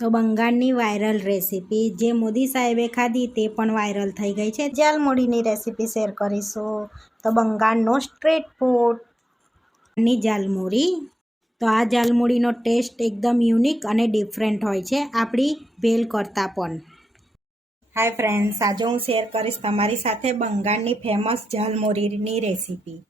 તો બંગાળની viral recipe જે મોદી સાહેબે ખાધી તે પણ વાયરલ થઈ ગઈ છે. જાલમુડીની રેસીપી શેર કરીશું. તો બંગાળનો સ્ટ્રીટ ફૂડની જાલમુડી. તો આ જાલમુડીનો ટેસ્ટ એકદમ યુનિક અને ડિફરન્ટ હોય છે આપણી ભેલ કરતાં પણ. હાય ફ્રેન્ડ્સ, આજે હું શેર કરીશ તમારી સાથે બંગાળની ફેમસ જાલમુડીની રેસીપી,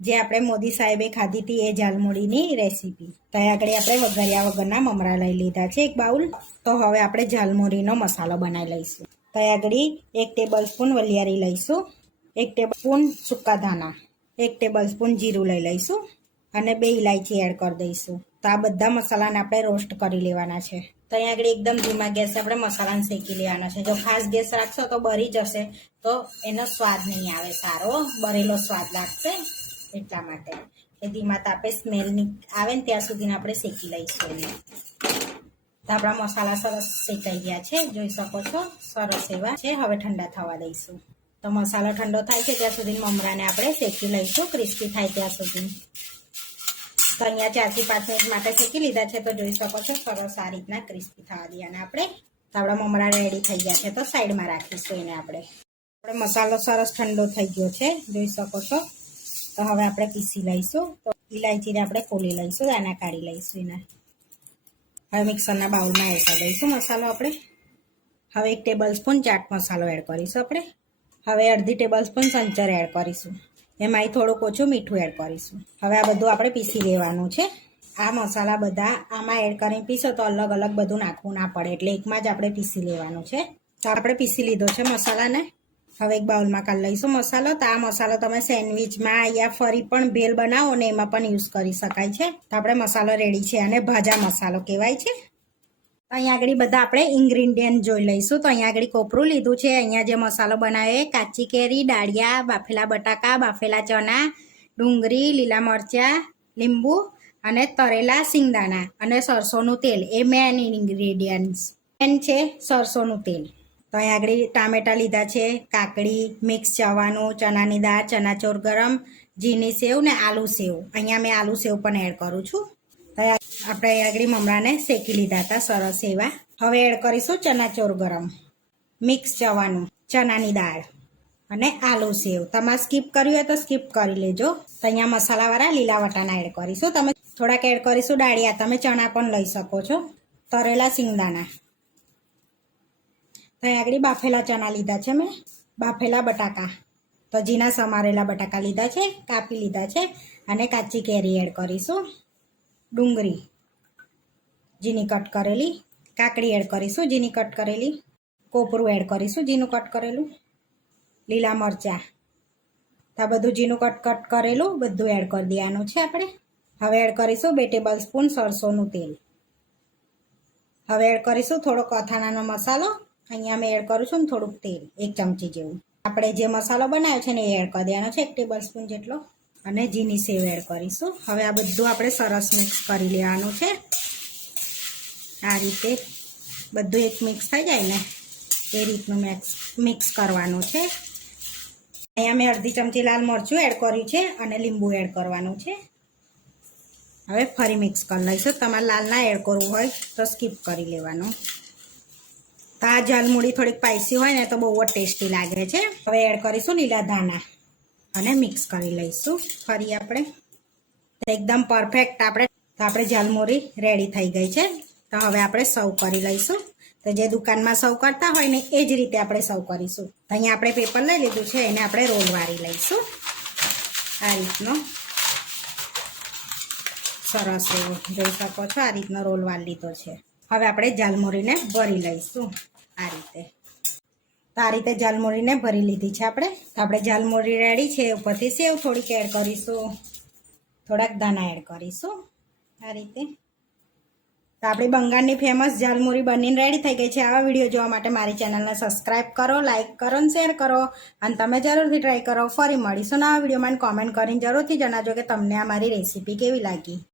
જે આપણે મોદી સાહેબે ખાધી હતી એ જાલમુડીની રેસીપી. તો આગળ આપણે વઘાર્યા વગરના મમરા લઈ લીધા છે એક બાઉલ. તો હવે આપણે જાલમુડીનો મસાલો બનાવી લઈશું. તો આગળ 1 ટેબલ સ્પૂન વલિયારી લઈશું, 1 ટેબલ સ્પૂન સૂકા ધાણા, 1 ટેબલ સ્પૂન જીરું લઈ લઈશું અને 2 ઇલાયચી એડ કરી દઈશું. તો આ બધા મસાલાને આપણે રોસ્ટ કરી લેવાના છે. તો અહીંયા આગળ એકદમ ધીમા ગેસે આપણે મસાલાને શેકી લેવાનો છે. જો ખાસ ગેસ રાખશો તો બળી જશે, તો એનો સ્વાદ નહીં આવે સારો, બળેલો સ્વાદ લાગશે. એટલા માટે એ ધીમા તાપે સ્મેલ આવે ને ત્યાં સુધી આપણે શેકી લઈશું એને. તો આપણા મસાલા સરસ શેકાઈ ગયા છે, જોઈ શકો છો, સરસ એવા છે. હવે ઠંડા થવા દઈશું. તો મસાલો ઠંડો થાય છે ત્યાં સુધી મમરાને આપણે શેકી લઈશું, ક્રિસ્પી થાય ત્યાં સુધી. તો અહીંયા 4 થી 5 મિનિટ માટે શેકી લીધા છે. તો જોઈ શકો છો સરસ આ રીતના ક્રિસ્પી થવા દઈએ. અને આપણે તો આપણા મમરા રેડી થઈ ગયા છે, તો સાઈડમાં રાખીશું એને. આપણે મસાલો સરસ ઠંડો થઈ ગયો છે, જોઈ શકો છો. તો હવે આપણે પીસી લઈશું. તો ઇલાયચીને આપણે ખોલી લઈશું, દાણા કાઢી લઈશું એના. હવે મિક્સરના બાઉલમાં એડ કરી દઈશું મસાલો આપણે. હવે 1 ટેબલ સ્પૂન ચાટ મસાલો એડ કરીશું આપણે. હવે અડધી ટેબલ સ્પૂન સંચર એડ કરીશું. એમાંય થોડુંક ઓછું મીઠું એડ કરીશું. હવે આ બધું આપણે પીસી લેવાનું છે. આ મસાલા બધા આમાં એડ કરીને પીસો તો અલગ અલગ બધું નાખવું ના પડે, એટલે એકમાં જ આપણે પીસી લેવાનું છે. તો આપણે પીસી લીધો છે મસાલાને. હવે એક બાઉલમાં કાઢી લઈશું મસાલો. તો આ મસાલો તમે સેન્ડવિચમાં યા ફરી પણ ભેલ બનાવો ને એમાં પણ યુઝ કરી શકાય છે. તો આપણે મસાલો રેડી છે, અને ભાજા મસાલો કહેવાય છે. તો અહીંયા આગળ બધા આપણે ઇન્ગ્રીડિયન્ટ જોઈ લઈશું. તો અહીંયા આગળ કોપરું લીધું છે. અહીંયા જે મસાલો બનાવે કાચી કેરી, ડાળિયા, બાફેલા બટાકા, બાફેલા ચણા, ડુંગળી, લીલા મરચાં, લીંબુ અને તરેલા સિંગદાણા અને સરસોનું તેલ. એ મેન ઇન્ગ્રીડિયન્ટ્સ મેન છે સરસોનું તેલ. તો અહીંયા આગળ ટામેટા લીધા છે, કાકડી, મિક્સ ચવાનું, ચણાની દાળ, ચણાચોર ગરમ, ઝીણી સેવ ને આલુ સેવ. અહીંયા મેં આલુ સેવ પણ એડ કરું છું. આપણે આગળ મમરાને શેકી લીધા હતા સરસ એવા. હવે એડ કરીશું ચણાચોર ગરમ, મિક્સ ચવાનું, ચણાની દાળ અને આલુ સેવ. તમારે સ્કીપ કર્યું હોય તો સ્કીપ કરી લેજો. તો અહીંયા મસાલાવાળા લીલા વટાણા એડ કરીશું. તમે થોડાક એડ કરીશું ડાળિયા, તમે ચણા પણ લઈ શકો છો, તરેલા સિંગદાણા. તો અહીં આગળ બાફેલા ચણા લીધા છે મેં, બાફેલા બટાકા, તો ઝીણા સમારેલા બટાકા લીધા છે, કાપી લીધા છે. અને કાચી કેરી એડ કરીશું, ડુંગળી ઝીણી કટ કરેલી, કાકડી એડ કરીશું ઝીણી કટ કરેલી, કોપરું એડ કરીશું ઝીણું કટ કરેલું, લીલા મરચાં. આ બધું ઝીણું કટ કરેલું બધું એડ કરી દેવાનું છે આપણે. હવે એડ કરીશું 2 ટેબલ સ્પૂન સરસોનું તેલ. હવે એડ કરીશું થોડોક અથાણાનો મસાલો. અહીંયા મેં એડ કરું છું ને થોડુંક તેલ, 1 ચમચી જેવું. આપણે જે મસાલો બનાવ્યો છે ને એ એડ કરી દેવાનો છે, 1 ટેબલ સ્પૂન જેટલો. અને ઝીણી સેવ એડ કરીશું. હવે આ બધું આપણે સરસ મિક્સ કરી લેવાનું છે. આ રીતે બધું એક મિક્સ થઈ જાય ને એ રીતનું મિક્સ કરવાનું છે. અહીંયા મેં અડધી ચમચી લાલ મરચું એડ કર્યું છે અને લીંબુ એડ કરવાનું છે. હવે ફરી મિક્સ કરી લઈશું. તમારે લાલ ના એડ કરવું હોય તો સ્કીપ કરી લેવાનું. તો આ જાલમુડી થોડીક સ્પાઈસી હોય ને તો બહુ જ ટેસ્ટી લાગે છે. હવે એડ કરીશું લીલા ધાણા અને મિક્સ કરી લઈશું ફરી આપણે. એકદમ પરફેક્ટ આપણે જાલમુડી રેડી થઈ ગઈ છે. તો હવે આપણે સર્વ કરી લઈશું. તો જે દુકાનમાં સર્વ કરતા હોય ને એ જ રીતે આપણે સર્વ કરીશું. તો અહીંયા આપણે પેપર લઈ લીધું છે, એને આપણે રોલ વાળી લઈશું આ રીતનો. સરસ એવો જોઈ શકો છો, આ રીતનો રોલ વાળી લીધો છે. હવે આપણે જાલમુડીને ભરી લઈશું આ રીતે. તો આ રીતે જાલમુડીને ભરી લીધી છે આપણે. તો આપણે જાલમુડી રેડી છે. ઉપરથી સેવ થોડીક એડ કરીશું, થોડાક ધાણા એડ કરીશું આ રીતે. તો આપણી બંગાળની ફેમસ જાલમુડી બનીને રેડી થઈ ગઈ છે. આવા વિડીયો જોવા માટે મારી ચેનલને સબસ્ક્રાઈબ કરો, લાઇક કરો અને શેર કરો. અને તમે જરૂરથી ટ્રાય કરો. ફરી મળીશું નવા વિડીયોમાં. કોમેન્ટ કરીને જરૂરથી જણાવજો કે તમને આ મારી રેસીપી કેવી લાગી.